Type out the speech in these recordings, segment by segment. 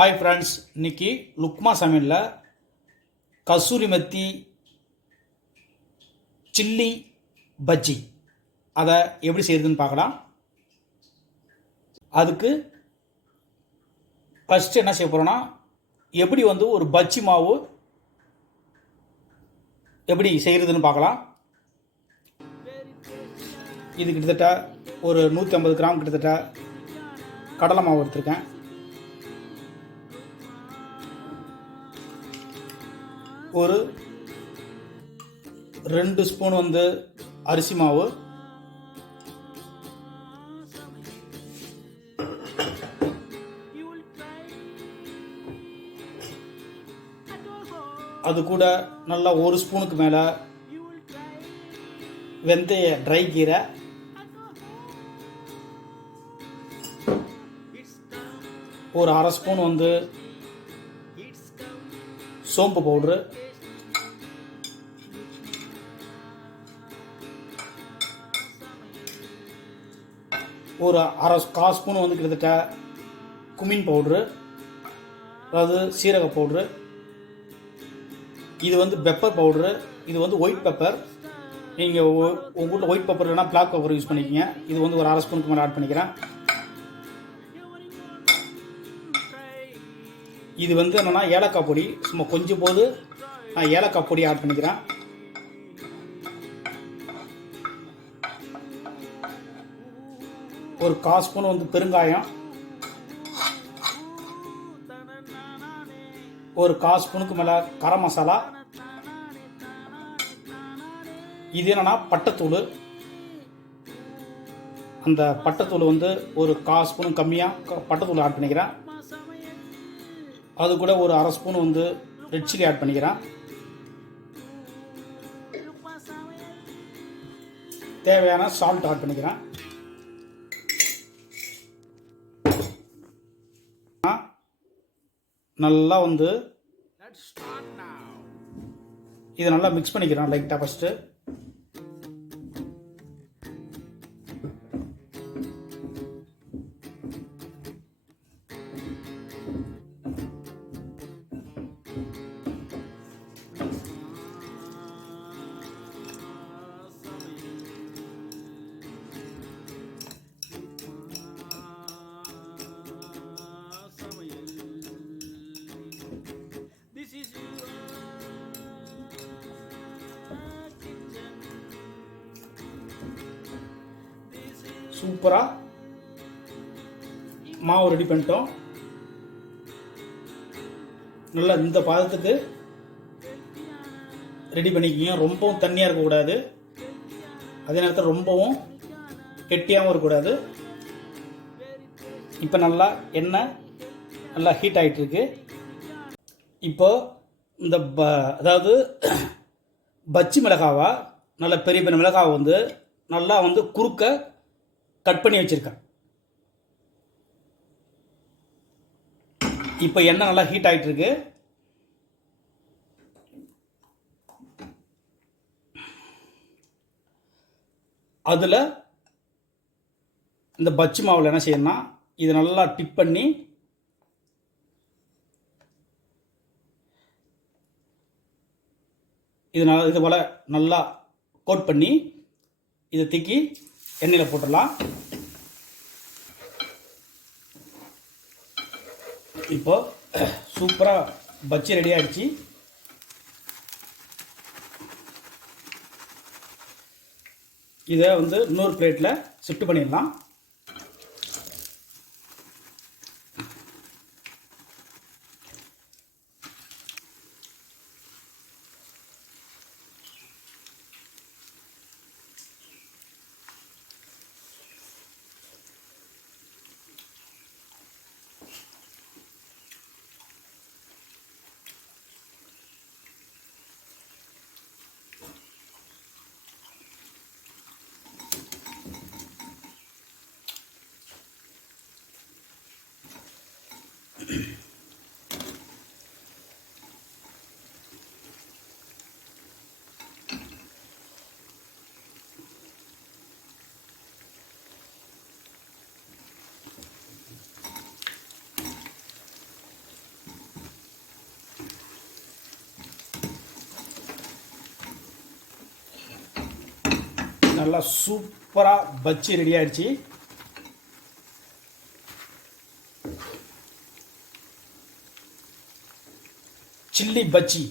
Hi friends, இன்றைக்கி லுக்மா சமையலில் kasuri methi chilli bajji அதை எப்படி செய்யுதுன்னு பார்க்கலாம். அதுக்கு ஃபஸ்ட்டு என்ன செய்ய போகிறோன்னா, எப்படி ஒரு பஜ்ஜி மாவு எப்படி செய்கிறதுன்னு பார்க்கலாம். இது கிட்டத்தட்ட ஒரு 150 கிராம் கிட்டத்தட்ட கடலை மாவு எடுத்திருக்கேன். ஒரு 2 ஸ்பூன் அரிசி மாவு, அது கூட நல்லா 1 ஸ்பூனுக்கு மேலே வெந்தய ட்ரை கீரை, ஒரு அரை ஸ்பூன் சோம்பு பவுட்ரு, ஒரு கால் ஸ்பூன் கிட்டத்தட்ட குமின் பவுட்ரு, அதாவது சீரக பவுட்ரு. இது பெப்பர் பவுட்ரு, இது ஒயிட் பெப்பர். நீங்கள் உங்கள் வீட்டில் ஒயிட் பெப்பர் இல்லைனா பிளாக் பெப்பர் யூஸ் பண்ணிக்கிங்க. இது ஒரு அரை ஸ்பூனுக்கு மேலே ஆட் பண்ணிக்கிறேன். இது என்னென்னா ஏலக்காய் பொடி, சும்மா கொஞ்சம் போது நான் ஏலக்காய் பொடி ஆட் பண்ணிக்கிறேன். ஒரு கால் ஸ்பூன் பெருங்காயம், ஒரு கால் ஸ்பூனுக்கு மேலே கரம் மசாலா. இது என்னன்னா பட்டைத்தூள். அந்த பட்டைத்தூள் ஒரு கால் ஸ்பூன் கம்மியாக பட்டைத்தூள் ஆட் பண்ணிக்கிறேன். அது கூட ஒரு அரை ஸ்பூன் ரெட் சில்லி ஆட் பண்ணிக்கிறேன். தேவையான சால்ட் ஆட் பண்ணிக்கிறேன். நல்லா இதை நல்லா மிக்ஸ் பண்ணிக்கிறேன் லைட்டாக ஃபஸ்ட்டு. சூப்பராக மாவு ரெடி பண்ணிட்டோம். நல்லா இந்த பாதத்துக்கு ரெடி பண்ணிக்கிங்க. ரொம்பவும் தண்ணியாக இருக்கக்கூடாது, அதே நேரத்தில் ரொம்பவும் கெட்டியாகவும் இருக்கக்கூடாது. இப்போ நல்லா எண்ணெய் நல்லா ஹீட் ஆகிட்டு இருக்கு. இப்போ இந்த அதாவது பஜ்ஜி மிளகாவா, நல்ல பெரிய பெரிய மிளகாவை நல்லா குறுக்க கட் பண்ணி வச்சுருக்கேன். இப்போ எண்ணெய் நல்லா ஹீட் ஆகிட்டு இருக்கு. அதில் இந்த பஜ்ஜி மாவில் என்ன செய்யணும்னா, இதை நல்லா டிப் பண்ணி இது போல் நல்லா கோட் பண்ணி இதை தூக்கி எண்ணெயில் போட்டுடலாம். இப்போ சூப்பராக பஜ்ஜி ரெடி ஆகிடுச்சு. இதை இன்னொரு பிளேட்டில் ஷிஃப்ட் பண்ணிடலாம். நல்லா சூப்பராக பஜ்ஜி ரெடி ஆயிடுச்சு. சில்லி பஜ்ஜி.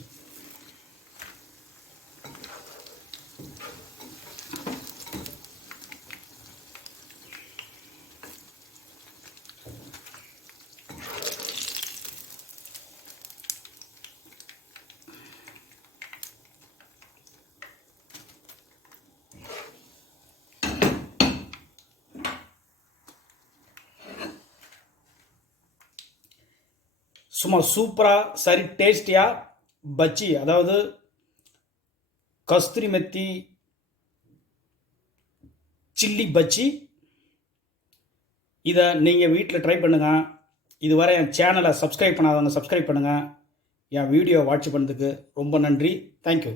சும்மா சூப்பராக சரி டேஸ்டியாக பஜ்ஜி, அதாவது கஸ்தூரி மெத்தி சில்லி பஜ்ஜி. இதை நீங்கள் வீட்டில் ட்ரை பண்ணுங்கள். இதுவரை என் சேனலை சப்ஸ்கிரைப் பண்ணாதவங்க சப்ஸ்கிரைப் பண்ணுங்கள். என் வீடியோ வாட்ச் பண்ணதுக்கு ரொம்ப நன்றி. தேங்க்யூ.